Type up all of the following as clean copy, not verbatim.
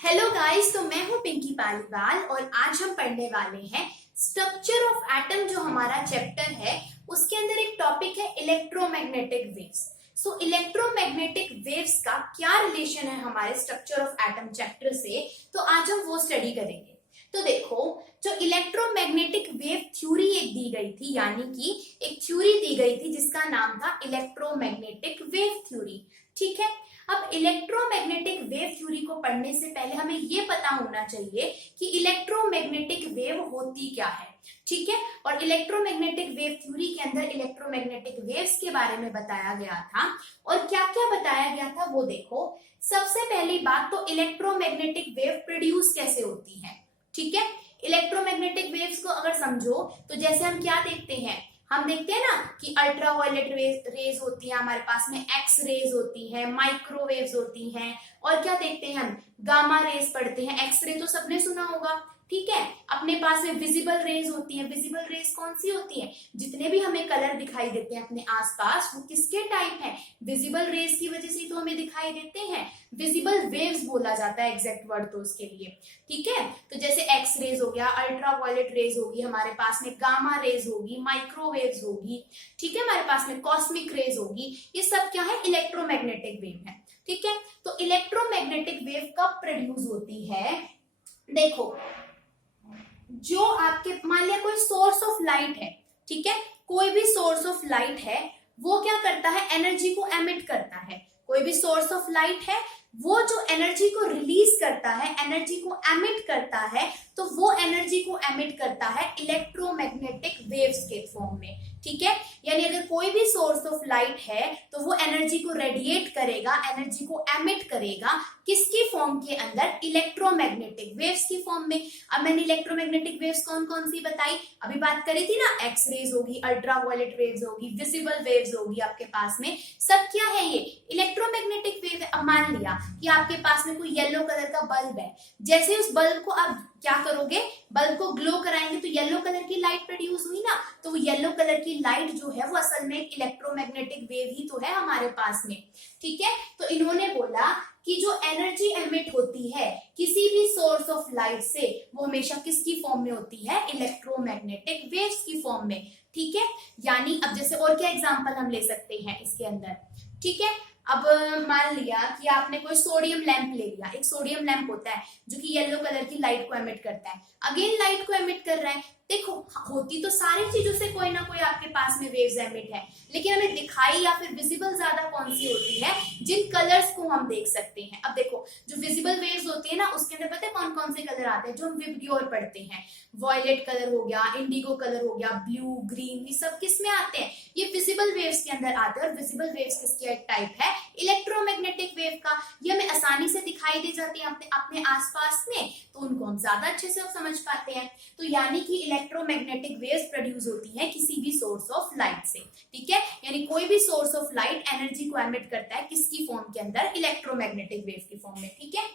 Hello guys, तो मैं हूं पिंकी पालीवाल और आज हम पढ़ने वाले हैं स्ट्रक्चर ऑफ एटम। जो हमारा चैप्टर है उसके अंदर एक टॉपिक है इलेक्ट्रोमैग्नेटिक वेव्स। सो इलेक्ट्रोमैग्नेटिक वेव्स का क्या रिलेशन है हमारे स्ट्रक्चर ऑफ एटम चैप्टर से, तो आज हम वो स्टडी करेंगे। तो देखो, जो इलेक्ट्रोमैग्नेटिक वेव थ्योरी एक दी गई थी, यानी कि एक थ्योरी दी गई थी जिसका नाम था इलेक्ट्रोमैग्नेटिक वेव थ्योरी। ठीक है, अब इलेक्ट्रोमैग्नेटिक वेव थ्योरी को पढ़ने से पहले हमें ये पता होना चाहिए कि इलेक्ट्रोमैग्नेटिक वेव होती क्या है। ठीक है, और इलेक्ट्रोमैग्नेटिक वेव थ्योरी के अंदर इलेक्ट्रोमैग्नेटिक वेव्स के बारे में बताया गया था और क्या क्या बताया गया था वो देखो। सबसे पहली बात तो इलेक्ट्रोमैग्नेटिक वेव प्रोड्यूस कैसे होती है। ठीक है, इलेक्ट्रोमैग्नेटिक वेव्स को अगर समझो तो जैसे हम क्या देखते हैं, हम देखते हैं ना कि अल्ट्रावायलेट रेज होती है हमारे पास में, एक्स रेज होती है, माइक्रोवेव्स होती हैं, और क्या देखते हैं हम, गामा रेज पढ़ते हैं। एक्स रे तो सबने सुना होगा। ठीक है, अपने पास में विजिबल रेज होती है। विजिबल रेज कौन सी होती है, जितने भी हमें कलर दिखाई देते हैं अपने आसपास वो किसके टाइप है, विजिबल रेज की वजह से तो हमें दिखाई देते हैं। विजिबल वेव्स बोला जाता है एग्जैक्ट वर्ड तो उसके लिए। ठीक है, तो जैसे एक्स रेज हो गया, अल्ट्रावायलेट रेज होगी हमारे पास में, गामा रेज होगी, माइक्रोवेव्स होगी। ठीक है, हमारे पास में कॉस्मिक रेज होगी। ये सब क्या है, इलेक्ट्रोमैग्नेटिक वेव है। ठीक है, तो इलेक्ट्रोमैग्नेटिक वेव कब प्रोड्यूस होती है, देखो, जो आपके मान लिया कोई सोर्स ऑफ लाइट है। ठीक है, कोई भी सोर्स ऑफ लाइट है वो क्या करता है, एनर्जी को एमिट करता है। कोई भी सोर्स ऑफ लाइट है वो जो एनर्जी को रिलीज करता है, एनर्जी को एमिट करता है, तो वो एनर्जी को एमिट करता है इलेक्ट्रोमैग्नेटिक वेव्स के फॉर्म में। ठीक है, यानी अगर कोई भी सोर्स ऑफ लाइट है तो वो एनर्जी को रेडिएट करेगा, एनर्जी को एमिट करेगा, किसकी फॉर्म के अंदर, इलेक्ट्रोमैग्नेटिक वेव्स की फॉर्म में। अब मैंने इलेक्ट्रोमैग्नेटिक वेव्स कौन कौन सी बताई, अभी बात करी थी ना, एक्स रेज होगी, अल्ट्रावायलेट वेव्स होगी, विजिबल वेव्स होगी आपके पास में, सब क्या है, ये इलेक्ट्रोमैग्नेटिक वेव। अब मान लिया कि आपके पास में कोई येलो कलर का बल्ब है, जैसे उस बल्ब को आप क्या करोगे, बल्ब को ग्लो कराएंगे तो येलो कलर की लाइट प्रोड्यूस हुई ना, तो वो येलो कलर की लाइट जो है वो असल में एक इलेक्ट्रोमैग्नेटिक वेव ही तो है हमारे पास में। ठीक है, तो इन्होंने बोला कि जो एनर्जी एमिट होती है किसी भी सोर्स ऑफ लाइट से वो हमेशा किसकी फॉर्म में होती है, इलेक्ट्रोमैग्नेटिक वेव्स की फॉर्म में। ठीक है, यानी अब जैसे और क्या एग्जांपल हम ले सकते हैं इसके अंदर। ठीक है, अब मान लिया कि आपने कोई सोडियम लैंप ले लिया। एक सोडियम लैंप होता है जो कि येलो कलर की लाइट को एमिट करता है, अगेन लाइट को एमिट कर रहा है। देखो, होती तो सारी चीजों से कोई ना कोई आपके पास में वेव्स एमिट है, लेकिन हमें दिखाई या फिर विजिबल ज्यादा कौन सी होती है, जिन कलर्स को हम देख सकते हैं। अब देखो, जो विजिबल वेव्स होती है ना उसके अंदर पता है कौन कौन से कलर आते हैं, जो हम वीडियो और पढ़ते हैं। वॉयलेट कलर हो गया, इंडिगो कलर हो गया, ब्लू, ग्रीन, ये सब किस में आते हैं, ये विजिबल वेव्स के अंदर आते हैं। और विजिबल वेव्स किसकी एक टाइप है, इलेक्ट्रोमैग्नेटिक वेव का। ये हमें आसानी से दिखाई दे जाती है अपने आसपास में, तो उनको हम ज्यादा अच्छे से समझ पाते हैं। तो यानी कि इलेक्ट्रोमैग्नेटिक वेव्स प्रोड्यूस होती है किसी भी सोर्स ऑफ लाइट से। ठीक है, यानी कोई भी सोर्स ऑफ लाइट एनर्जी को एमिट करता है किसकी फॉर्म के अंदर, इलेक्ट्रोमैग्नेटिक वेव की फॉर्म में। ठीक है,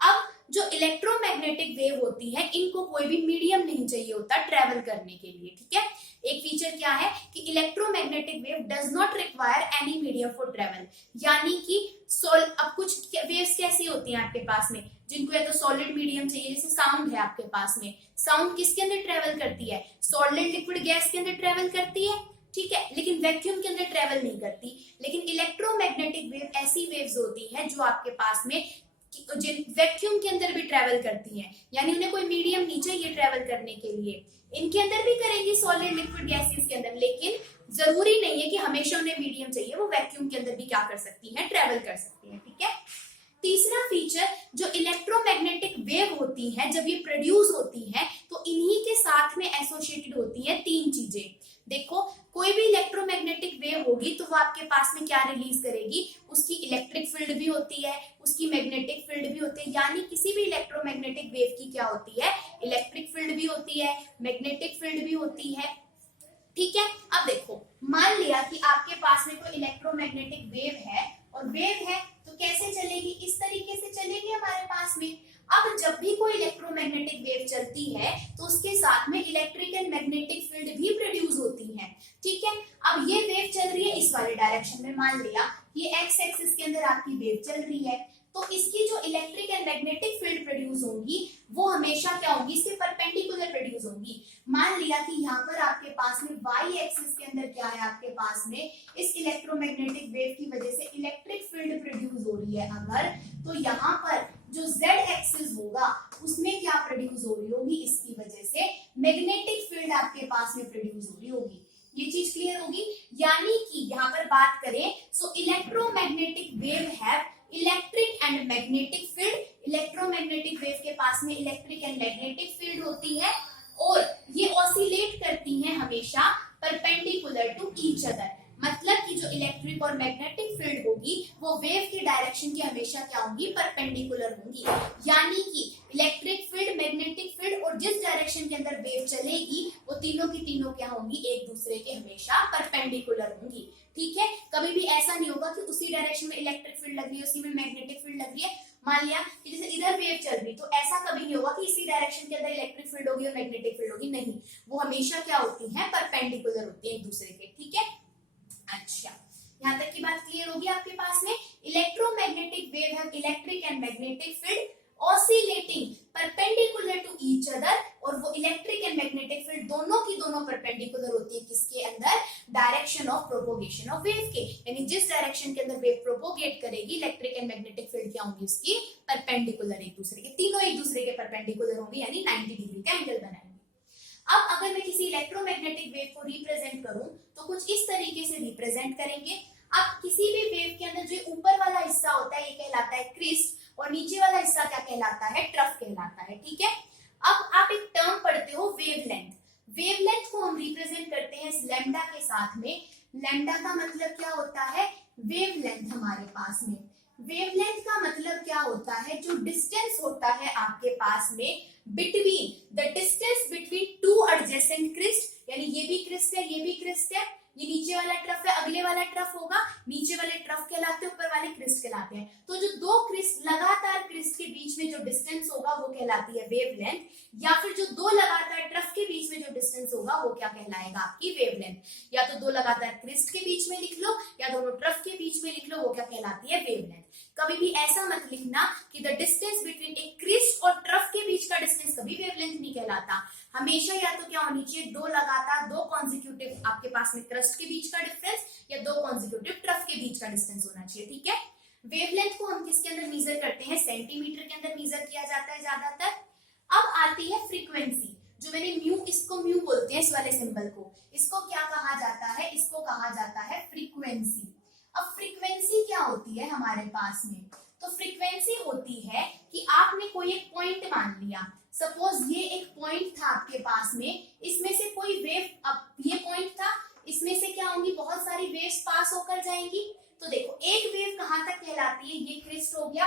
अब जो इलेक्ट्रोमैग्नेटिक वेव होती है इनको कोई भी मीडियम नहीं चाहिए होता ट्रेवल करने के लिए। ठीक है, एक फीचर क्या है कि electromagnetic wave does not require any medium for travel, यानी कि अब कुछ वेव्स कैसी होती हैं आपके पास में जिनको या तो सॉलिड मीडियम चाहिए, जैसे साउंड है आपके पास में, साउंड किसके अंदर ट्रेवल करती है, सॉलिड लिक्विड गैस के अंदर ट्रेवल करती है। ठीक है, लेकिन वैक्यूम के अंदर ट्रेवल नहीं करती। लेकिन इलेक्ट्रोमैग्नेटिक वेव ऐसी वेव्स होती है जो आपके पास में जिन वैक्यूम के अंदर भी ट्रेवल करती हैं, यानी उन्हें कोई मीडियम नहीं चाहिए ट्रेवल करने के लिए। इनके अंदर भी करेंगी सॉलिड लिक्विड गैसेस के अंदर, लेकिन जरूरी नहीं है कि हमेशा उन्हें मीडियम चाहिए, वो वैक्यूम के अंदर भी क्या कर सकती हैं, ट्रेवल कर सकती हैं। ठीक है, तीसरा फीचर, जो इलेक्ट्रोमैग्नेटिक वेव होती है जब ये प्रोड्यूस होती है तो इन्हीं के साथ में एसोसिएटेड होती है तीन चीजें। देखो, कोई भी इलेक्ट्रोमैग्नेटिक वेव होगी तो वो आपके पास में क्या रिलीज करेगी, उसकी इलेक्ट्रिक फील्ड भी होती है, उसकी मैग्नेटिक फील्ड भी होती है। यानी किसी भी इलेक्ट्रोमैग्नेटिक वेव की क्या होती है, इलेक्ट्रिक फील्ड भी होती है, मैग्नेटिक फील्ड भी होती है। ठीक है, अब देखो, मान लिया कि आपके पास में कोई इलेक्ट्रोमैग्नेटिक वेव है, और वेव है तो कैसे चलेगी, इस तरीके से चलेगी हमारे पास में। अब जब भी कोई इलेक्ट्रोमैग्नेटिक वेव चलती है तो उसके साथ में इलेक्ट्रिक एंड मैग्नेटिक फील्ड भी प्रोड्यूस होती है। ठीक है, अब ये वेव चल रही है इस वाले डायरेक्शन में, मान लिया ये एक्स एक्सिस के अंदर आपकी वेव चल रही है, तो इसकी जो electric and magnetic field produce होंगी वो हमेशा क्या होंगी, इसके परपेंडिकुलर प्रोड्यूस होंगी। मान लिया कि यहाँ पर आपके पास में वाई एक्सिस के अंदर क्या है, आपके पास में इस इलेक्ट्रोमैग्नेटिक वेव की वजह से इलेक्ट्रिक फील्ड प्रोड्यूस हो रही है अगर, तो यहाँ पर जो जेड एक्सिस होगा उसमें क्या प्रोड्यूस हो रही होगी, इसकी वजह से मैग्नेटिक फील्ड आपके पास में प्रोड्यूस हो रही होगी। ये चीज क्लियर होगी। यानी कि यहाँ पर बात करें so electromagnetic wave have electric and magnetic field, electromagnetic wave के पास में इलेक्ट्रिक एंड मैग्नेटिक फील्ड होती है और ये ऑसिलेट करती हैं हमेशा परपेंडिकुलर टू ईच अदर। मतलब कि जो इलेक्ट्रिक और मैग्नेटिक फील्ड होगी वो वेव की डायरेक्शन की हमेशा क्या होंगी, परपेंडिकुलर होंगी। यानी कि इलेक्ट्रिक फील्ड, मैग्नेटिक फील्ड और जिस डायरेक्शन के अंदर वेव चलेगी वो तीनों की तीनों क्या होंगी, एक दूसरे के हमेशा परपेंडिकुलर होंगी। ठीक है, कभी भी ऐसा नहीं होगा कि उसी डायरेक्शन में इलेक्ट्रिक फील्ड लग रही है उसी में मैग्नेटिक फील्ड लग रही है। मान लिया कि जैसे इधर वेव चल रही, तो ऐसा कभी नहीं होगा कि इसी डायरेक्शन के अंदर इलेक्ट्रिक फील्ड होगी और मैग्नेटिक फील्ड होगी, नहीं, वो हमेशा क्या होती है, परपेंडिकुलर होती है एक दूसरे के। ठीक है, अच्छा, यहाँ तक की बात क्लियर होगी आपके पास में। Electromagnetic wave have electric and magnetic field oscillating perpendicular to each other, और वो इलेक्ट्रिक एंड मैग्नेटिक फील्ड दोनों की दोनों परपेंडिकुलर होती है किसके अंदर, direction of propagation of wave के। यानी जिस डायरेक्शन के अंदर वेव प्रोपोगेट करेगी इलेक्ट्रिक एंड मैग्नेटिक फील्ड क्या होंगी, उसकी परपेंडिकुलर, एक दूसरे के, तीनों एक दूसरे के परपेंडिकुलर होंगी, यानी 90 डिग्री का एंगल बनाएंगे। अब अगर मैं किसी इलेक्ट्रोमैग्नेटिक वेव को रिप्रेजेंट करूं तो कुछ इस तरीके से रिप्रेजेंट करेंगे। अब किसी भी वेव के अंदर जो ऊपर वाला हिस्सा होता है ये कहलाता है क्रिस्ट और नीचे वाला हिस्सा क्या कहलाता है, ट्रफ कहलाता है। ठीक है, अब आप एक टर्म पढ़ते हो वेवलेंथ। वेवलेंथ को हम रिप्रेजेंट करते हैं इस लैम्डा के साथ में। लैम्डा का मतलब क्या होता है, वेवलेंथ हमारे पास में। वेवलेंथ का मतलब क्या होता है, जो डिस्टेंस होता है आपके पास में between the distance between two adjacent crest, यानी ये भी क्रिस्ट है ये भी क्रिस्ट है, ये नीचे वाला ट्रफ है अगले वाला ट्रफ होगा, नीचे वाले ट्रफ कहलाते हैं ऊपर वाले क्रिस्ट कहलाते हैं। तो जो दो क्रिस्ट लगातार क्रिस्ट के बीच में जो डिस्टेंस होगा वो कहलाती है वेवलेंथ, या फिर जो दो लगातार ट्रफ के बीच में जो डिस्टेंस होगा वो क्या कहलाएगा, आपकी वेवलेंथ। या तो दो लगातार क्रिस्ट के बीच में लिख लो या दोनों ट्रफ के बीच में लिख लो, वो क्या कहलाती है, वेवलेंथ। कभी भी ऐसा मत लिखना कि the distance between a crest और ट्रफ के बीच का डिस्टेंस कभी वेवलेंथ नहीं कहलाता। हमेशा या तो क्या होनी चाहिए, दो लगातार दो कॉन्जिक्यूटिव आपके पास में क्रिस्ट के बीच का डिफरेंस या दो कॉन्जिक्यूटिव ट्रफ के बीच का डिस्टेंस होना चाहिए। ठीक है, वेवलेंथ को हम किसके अंदर मेजर करते हैं, सेंटीमीटर के अंदर मेजर किया जाता है ज्यादातर। अब आती है फ्रीक्वेंसी, जो मैंने म्यू, इसको म्यू बोलते हैं इस वाले सिंबल को, इसको क्या कहा जाता है, इसको कहा जाता है फ्रीक्वेंसी। अब फ्रीक्वेंसी क्या होती है हमारे पास में, तो फ्रीक्वेंसी होती है कि आपने कोई एक पॉइंट मान लिया, सपोज ये एक पॉइंट था आपके पास में, इसमें से कोई वेव, अब ये पॉइंट था, इसमें से क्या होंगी, बहुत सारी वेव्स पास होकर जाएंगी। तो देखो एक वेव कहां तक कहलाती है, ये क्रिस्ट हो गया,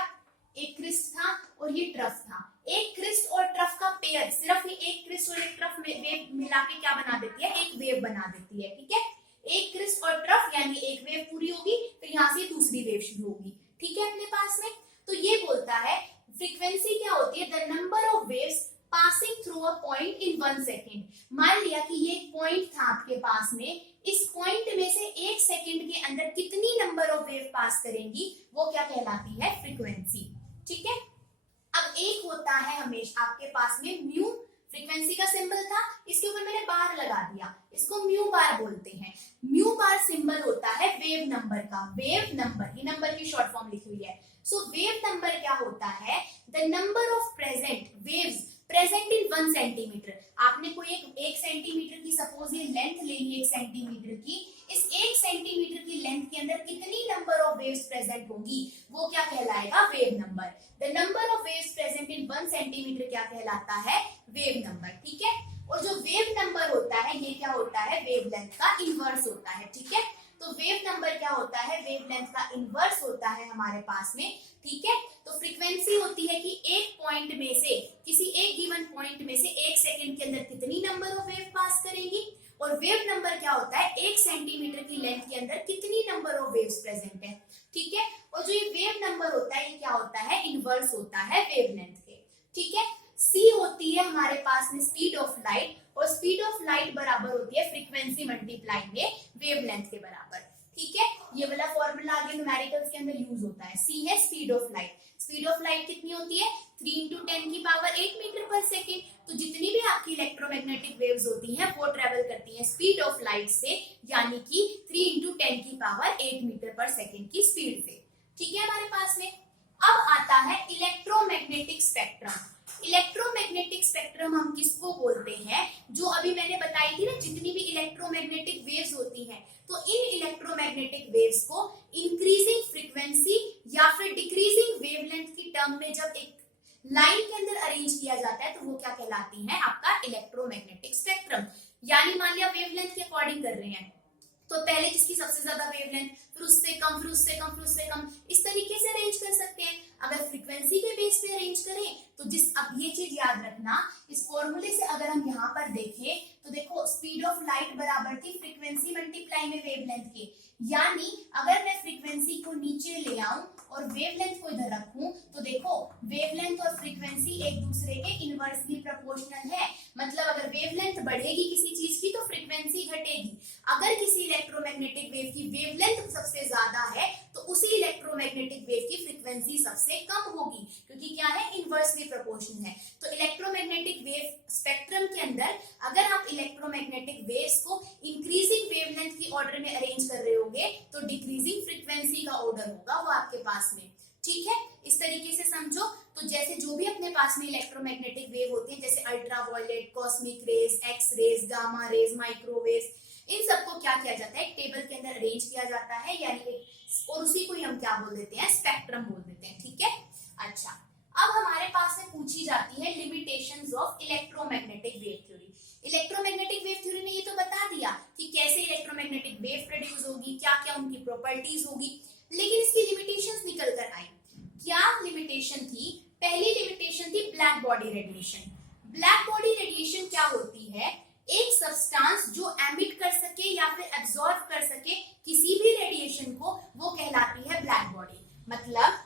एक क्रिस्ट था और ये ट्रफ था। एक क्रिस्ट और ट्रफ का पेयर, सिर्फ ये एक क्रिस्ट और एक ट्रफ में वेव मिला के क्या बना देती है, एक वेव बना देती है। ठीक है, एक क्रिस्ट और ट्रफ यानी एक वेव पूरी होगी, फिर यहाँ से दूसरी वेव शुरू होगी। ठीक है, अपने पास में तो ये बोलता है फ्रीक्वेंसी क्या होती है, the number of waves passing through a point in 1 second. मान लिया कि ये एक पॉइंट था आपके पास में, इस पॉइंट में से 1 सेकेंड के अंदर कितनी नंबर ऑफ वेव पास करेंगी वो क्या कहलाती है, फ्रीक्वेंसी। ठीक है, अब एक होता है हमेशा आपके पास में म्यू, फ्रीक्वेंसी का सिंबल था, इसके ऊपर मैंने बार लगा दिया, इसको म्यू बार बोलते हैं। म्यू बार सिंबल होता है वेव नंबर का, वेव नंबर, ये नंबर की शॉर्ट फॉर्म लिखी हुई है। सो वेव नंबर क्या होता है, the number of present waves present in 1 centimetre. आपने कोई एक सेंटीमीटर की सपोज ये लेंथ ले ली 1 सेंटीमीटर की, इस 1 सेंटीमीटर की लेंथ के अंदर कितनी नंबर ऑफ वेव्स प्रेजेंट होंगी वो क्या कहलाएगा, wave number. The number of waves present in 1 centimetre क्या कहलाता है, वेव नंबर। ठीक है, और जो वेव नंबर होता है ये क्या होता है, वेवलेंथ का इनवर्स होता है। ठीक है, तो वेव नंबर क्या होता है, वेवलेंथ का इनवर्स होता है हमारे पास में। ठीक है, तो फ्रीक्वेंसी होती है कि एक पॉइंट में से, किसी एक गिवन पॉइंट में से 1 सेकंड के अंदर कितनी नंबर ऑफ वेव पास करेंगी, और वेव नंबर क्या होता है, 1 सेंटीमीटर की लेंथ के अंदर कितनी नंबर ऑफ वेव्स प्रेजेंट है। ठीक है, और जो ये वेव नंबर होता है ये क्या होता है, इनवर्स होता है वेवलेंथ के। ठीक है, सी होती है हमारे पास में स्पीड ऑफ लाइट, और स्पीड ऑफ लाइट बराबर होती है फ्रीक्वेंसी मल्टीप्लाई में वेवलेंथ के बराबर। ठीक है, ये वाला फॉर्मूला आगे न्यूमेरिकल्स के अंदर यूज होता है। सी है speed of light, speed of light कितनी होती है 3 इंटू 10 की पावर 8 मीटर पर सेकेंड। तो जितनी भी आपकी इलेक्ट्रोमैग्नेटिक वेव्स होती हैं वो ट्रेवल करती हैं स्पीड ऑफ लाइट से, यानी कि 3 इंटू 10 की पावर 8 मीटर पर सेकेंड की स्पीड से। ठीक है हमारे पास में। अब आता है इलेक्ट्रोमैग्नेटिक स्पेक्ट्रम। इलेक्ट्रोमैग्नेटिक स्पेक्ट्रम हम किसको बोलते हैं, जो अभी मैंने बताई थी ना, जितनी भी इलेक्ट्रोमैग्नेटिक वेव्स होती हैं, तो इन इलेक्ट्रोमैग्नेटिक वेव्स को इंक्रीजिंग फ्रीक्वेंसी या फिर डिक्रीजिंग वेवलेंथ की टर्म में जब एक लाइन के अंदर अरेंज किया जाता है तो वो क्या कहलाती है, आपका इलेक्ट्रोमैग्नेटिक स्पेक्ट्रम। यानी मान लिया वेवलेंथ के अकॉर्डिंग कर रहे हैं, तो पहले जिसकी सबसे ज्यादा वेवलेंथ, फिर उससे कम, फिर उससे कम, फिर उससे कम, इस तरीके से अरेंज कर सकते हैं। अगर फ्रीक्वेंसी के बेस पे अरेंज करें तो अब ये चीज याद रखना, इस फॉर्मूले से अगर हम यहाँ पर देखें तो देखो स्पीड ऑफ लाइट बराबर थी फ्रीक्वेंसी मल्टीप्लाई में वेवलेंथ के। यानी अगर मैं फ्रीक्वेंसी को नीचे ले आऊं और वेवलेंथ को इधर रखूं तो देखो वेवलेंथ और फ्रीक्वेंसी एक दूसरे के इनवर्सली प्रोपोर्शनल है। मतलब अगर वेवलेंथ बढ़ेगी किसी चीज की तो फ्रीक्वेंसी घटेगी। अगर किसी इलेक्ट्रोमैग्नेटिक वेव की वेवलेंथ सबसे ज्यादा है तो उसी इलेक्ट्रोमैग्नेटिक वेव की फ्रीक्वेंसी सबसे कम होगी, क्योंकि क्या है, इनवर्सली प्रोपोर्शनल है। तो इलेक्ट्रोमैग्नेटिक वेव स्पेक्ट्रम के अंदर अगर आप इलेक्ट्रोमैग्नेटिक वेव्स को इंक्रीजिंग वेवलेंथ की ऑर्डर में अरेंज कर रहे होगे तो डिक्रीजिंग फ्रीक्वेंसी का ऑर्डर होगा वो आपके पास में। ठीक है, इस तरीके से समझो। तो जैसे जो भी अपने पास में इलेक्ट्रोमैग्नेटिक वेव होती है, जैसे ultraviolet, cosmic rays, X rays, gamma rays, microwave, इन सबको क्या किया जाता है, एक टेबल के अंदर अरेंज किया जाता है, यानी और उसी को ही हम क्या बोल देते हैं, स्पेक्ट्रम बोल देते हैं। ठीक है, अच्छा अब हमारे पास में पूछी जाती है limitations of electromagnetic wave theory. Electromagnetic wave theory ने ये तो बता दिया कि कैसे इलेक्ट्रोमैग्नेटिक वेव प्रोड्यूस होगी, क्या क्या उनकी प्रॉपर्टीज होगी, लेकिन इसकी लिमिटेशंस निकल कर आई। क्या लिमिटेशन थी? पहली लिमिटेशन थी black body radiation. Black body radiation क्या होती है, एक सब्सटेंस जो एमिट कर सके या फिर एब्जॉर्ब कर सके किसी भी रेडिएशन को, वो कहलाती है ब्लैक बॉडी। मतलब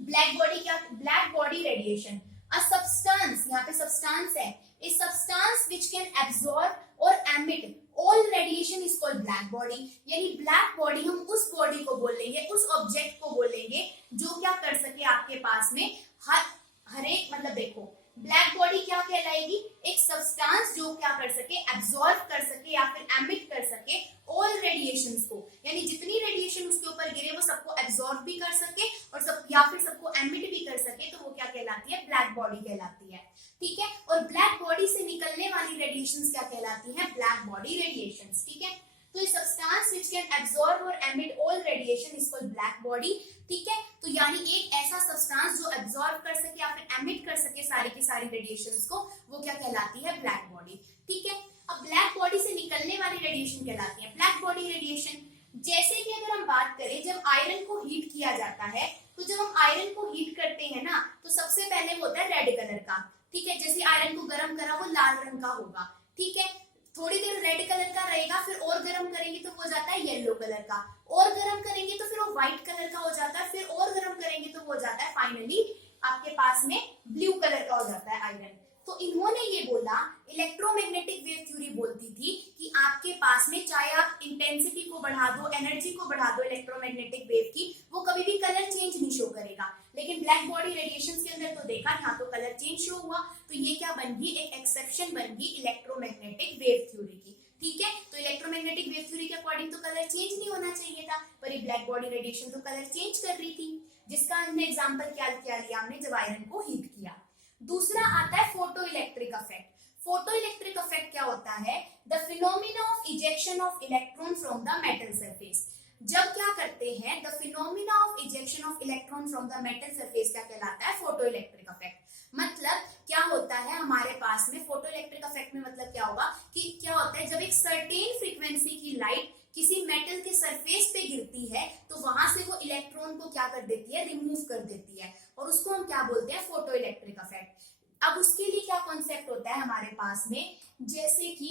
ब्लैक बॉडी क्या, black body radiation, a substance, यहाँ पे सब्सटेंस है, a substance which can absorb or emit all radiation is called black body। यानी ब्लैक बॉडी हम उस बॉडी को बोलेंगे, उस ऑब्जेक्ट को बोलेंगे जो क्या कर सके आपके पास में हर एक, मतलब देखो ब्लैक बॉडी क्या कहलाएगी, एक सब्सटेंस जो क्या कर सके, एब्जॉर्ब कर सके या फिर एमिट कर सके ऑल रेडिएशंस को, यानी जितनी रेडिएशन उसके ऊपर गिरे वो सबको एब्जॉर्ब भी कर सके और सब या फिर सबको एमिट भी कर सके, तो वो क्या कहलाती है, ब्लैक बॉडी कहलाती है। ठीक है, और ब्लैक बॉडी से निकलने वाली रेडिएशंस क्या कहलाती है, ब्लैक बॉडी रेडिएशंस। ठीक है, तो ये सब्सटेंस व्हिच कैन एब्जॉर्ब और emit all radiation is called black body. ठीक है, तो यानी एक ऐसा सब्सटेंस जो एब्जॉर्ब कर सके या फिर एमिट कर सके सारी की सारी रेडिएशंस को, वो क्या कहलाती है, ब्लैक बॉडी। ठीक है, अब ब्लैक बॉडी से निकलने वाली रेडिएशन कहलाती है ब्लैक बॉडी रेडिएशन। जैसे कि अगर हम बात करें, जब आयरन को हीट किया जाता है, तो जब हम आयरन को हीट करते हैं ना, तो सबसे पहले वो होता है रेड कलर का। ठीक है, जैसे आयरन को गर्म करा वो लाल रंग का होगा। ठीक है, थोड़ी देर रेड कलर का रहेगा, फिर और गर्म करेंगे तो वो जाता है येलो कलर का, और गर्म करेंगे तो फिर वो व्हाइट कलर का हो जाता है, फिर और गर्म करेंगे तो वो जाता है फाइनली आपके पास में ब्लू कलर का हो जाता है आयरन। तो इन्होंने ये बोला, इलेक्ट्रोमैग्नेटिक वेव थ्योरी बोलती थी कि आपके पास में चाहे आप इंटेंसिटी को बढ़ा दो, एनर्जी को बढ़ा दो इलेक्ट्रोमैग्नेटिक वेव की, वो कभी भी कलर चेंज नहीं शो करेगा। लेकिन ब्लैक बॉडी रेडिएशन के अंदर तो देखा, यहाँ तो कलर चेंज शो हुआ, तो ये क्या बन गई, एक एक्सेप्शन बन गई इलेक्ट्रोमैग्नेटिक वेव थ्योरी की। ठीक है, तो इलेक्ट्रोमैग्नेटिक वेव थ्योरी के अकॉर्डिंग तो कलर चेंज नहीं होना चाहिए था, पर ये ब्लैक बॉडी रेडिएशन तो कलर चेंज कर रही थी, जिसका हमने एग्जाम्पल क्या लिया हमने, जब आयरन को हीट किया। दूसरा आता है photo electric effect. Photo electric effect क्या होता है, the phenomena of ejection of electron from the metal surface. जब क्या करते हैं, the phenomena of ejection of electron from the metal surface क्या कहलाता है, फोटो इलेक्ट्रिक इफेक्ट। मतलब क्या होता है हमारे पास में फोटो इलेक्ट्रिक इफेक्ट में, मतलब क्या होगा कि क्या होता है, जब एक सर्टेन फ्रीक्वेंसी की लाइट किसी मेटल के सरफेस पे गिरती है तो वहां से वो इलेक्ट्रॉन को क्या कर देती है, रिमूव कर देती है, और उसको हम क्या बोलते हैं, फोटो इलेक्ट्रिक इफेक्ट। अब उसके लिए क्या कॉन्सेप्ट होता है हमारे पास में, जैसे कि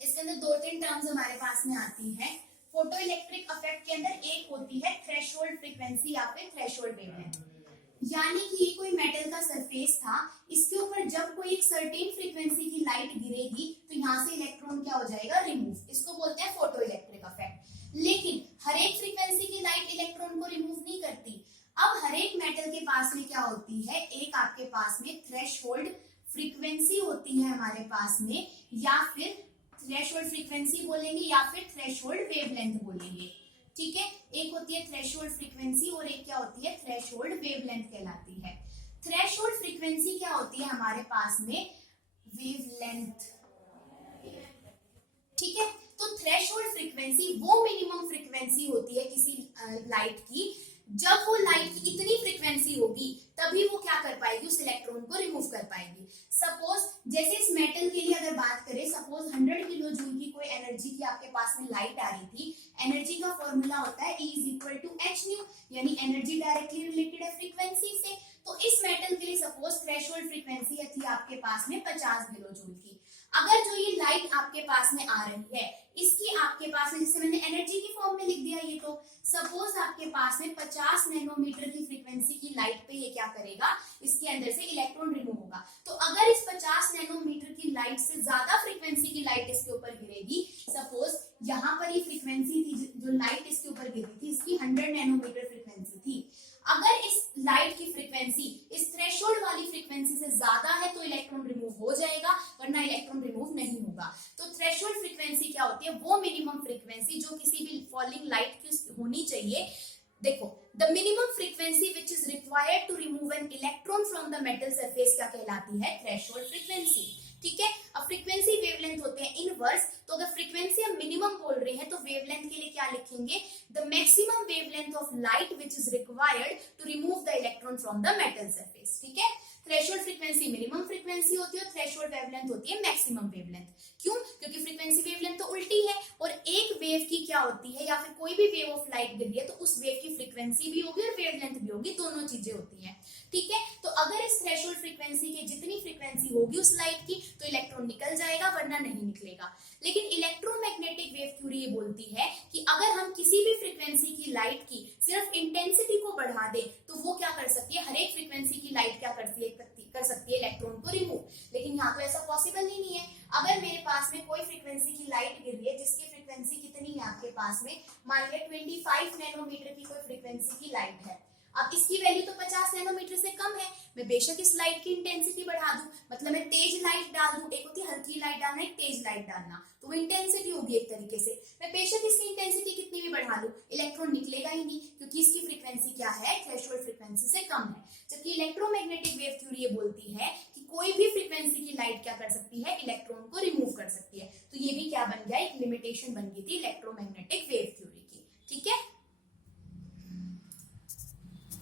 इसके अंदर 2-3 टर्म्स हमारे पास में आती हैं। फोटो इलेक्ट्रिक इफेक्ट के अंदर एक होती है थ्रेशोल्ड फ्रीक्वेंसी या फिर थ्रेशोल्ड वेवलेंथ, यानी कि ये कोई मेटल का सरफेस था, इसके ऊपर जब कोई एक सर्टेन फ्रीक्वेंसी की लाइट गिरेगी तो यहाँ से इलेक्ट्रॉन क्या हो जाएगा, रिमूव, इसको बोलते हैं फोटो इलेक्ट्रिक इफेक्ट। लेकिन हर एक फ्रीक्वेंसी की लाइट इलेक्ट्रॉन को रिमूव नहीं करती। अब हर एक मेटल के पास में क्या होती है, एक आपके पास में थ्रेशोल्ड फ्रीक्वेंसी होती है हमारे पास में, या फिर थ्रेशोल्ड फ्रीक्वेंसी बोलेंगे या फिर थ्रेशोल्ड वेवलेंथ बोलेंगे। ठीक है, एक होती है थ्रेशोल्ड फ्रीक्वेंसी और एक क्या होती है, थ्रेशोल्ड वेवलेंथ कहलाती है। थ्रेशोल्ड फ्रीक्वेंसी क्या होती है हमारे पास में, वेवलेंथ। ठीक है, तो थ्रेशोल्ड फ्रीक्वेंसी वो मिनिमम फ्रीक्वेंसी होती है किसी लाइट की, जब वो लाइट की इतनी फ्रीक्वेंसी होगी तभी वो क्या कर पाएगी, उस इलेक्ट्रॉन को रिमूव कर पाएगी। सपोज जैसे इस मेटल के लिए अगर बात करें, सपोज 100 किलो जूल की कोई एनर्जी की आपके पास में लाइट आ रही थी, एनर्जी का फॉर्मूला होता है E = h न्यू, यानी एनर्जी डायरेक्टली रिलेटेड है फ्रीक्वेंसी से। तो इस मेटल के लिए सपोज थ्रेशोल्ड फ्रीक्वेंसी थी आपके पास में 50 किलो जूल की। अगर जो ये लाइट आपके पास में आ रही है, इसकी आपके पास में, जिसे मैंने एनर्जी की फॉर्म में लिख दिया, ये तो सपोज आपके पास में 50 नैनोमीटर की फ्रीक्वेंसी की लाइट पे ये क्या करेगा, इसके अंदर से इलेक्ट्रॉन रिमूव होगा। तो अगर इस 50 नैनोमीटर की लाइट से ज्यादा फ्रीक्वेंसी की लाइट इसके ऊपर गिरेगी, सपोज यहाँ पर ये फ्रीक्वेंसी थी, जो लाइट इसके ऊपर गिरी थी इसकी 100 नैनोमीटर फ्रीक्वेंसी थी, अगर इस लाइट की फ्रीक्वेंसी इस थ्रेशोल्ड वाली फ्रीक्वेंसी से ज्यादा है तो इलेक्ट्रॉन रिमूव हो जाएगा, वरना इलेक्ट्रॉन रिमूव नहीं होगा। तो थ्रेशोल्ड फ्रीक्वेंसी क्या होती है, वो मिनिमम फ्रीक्वेंसी जो किसी भी फॉलिंग लाइट की होनी चाहिए। देखो, the minimum frequency which is required to remove an electron from the metal surface क्या कहलाती है, थ्रेशोल्ड फ्रीक्वेंसी। ठीक है, अब फ्रीक्वेंसी वेवलेंथ होते हैं इनवर्स, तो अगर फ्रीक्वेंसी हम मिनिमम बोल रहे हैं तो वेवलेंथ के लिए क्या लिखेंगे, the maximum wavelength of light which is required to remove the electron from the metal surface. ठीक है, थ्रेशोल्ड फ्रीक्वेंसी मिनिमम फ्रीक्वेंसी होती है और थ्रेशोल्ड वेवलेंथ होती है मैक्सिमम वेवलेंथ। क्यों, क्योंकि फ्रीक्वेंसी वेवलेंथ तो उल्टी है, और एक वेव की क्या होती है, या फिर कोई भी वेव ऑफ लाइट गिर रही है तो उस वेव की फ्रीक्वेंसी भी होगी और वेवलेंथ भी होगी, दोनों चीजें होती हैं। ठीक है, तो अगर इस थ्रेशोल्ड फ्रीक्वेंसी की जितनी फ्रीक्वेंसी होगी उस लाइट की, तो इलेक्ट्रॉन निकल जाएगा, वरना नहीं निकलेगा। लेकिन इलेक्ट्रोमैग्नेटिक वेव थ्योरी ये बोलती है कि अगर हम किसी भी फ्रीक्वेंसी की लाइट की सिर्फ इंटेंसिटी को बढ़ा दे तो वो क्या कर सकती है, हर एक फ्रीक्वेंसी की लाइट क्या कर सकती है, इलेक्ट्रॉन को रिमूव। लेकिन यहाँ तो ऐसा पॉसिबल ही नहीं है। अगर मेरे पास में कोई फ्रीक्वेंसी की लाइट गिर रही है जिसकी फ्रीक्वेंसी कितनी है आपके पास में, मान लिया 25 नैनोमीटर की कोई फ्रीक्वेंसी की लाइट है, अब इसकी वैल्यू तो 50 नैनोमीटर से कम है, मैं बेशक इस लाइट की इंटेंसिटी बढ़ा दूं, मतलब मैं तेज लाइट डाल दूं, एक होती है हल्की लाइट डालना, एक तेज लाइट डालना, तो वो इंटेंसिटी होगी एक तरीके से। मैं बेशक इसकी इंटेंसिटी कितनी भी बढ़ा लूं, इलेक्ट्रॉन निकलेगा ही नहीं, क्योंकि इसकी फ्रीक्वेंसी क्या है, थ्रेशोल्ड फ्रीक्वेंसी से कम है। जबकि इलेक्ट्रोमैग्नेटिक वेव थ्योरी ये बोलती है कि कोई भी फ्रीक्वेंसी की लाइट क्या कर सकती है, इलेक्ट्रॉन को रिमूव कर सकती है। तो ये भी क्या बन गया, एक लिमिटेशन बन गई थी इलेक्ट्रोमैग्नेटिक वेव थ्योरी की। ठीक है,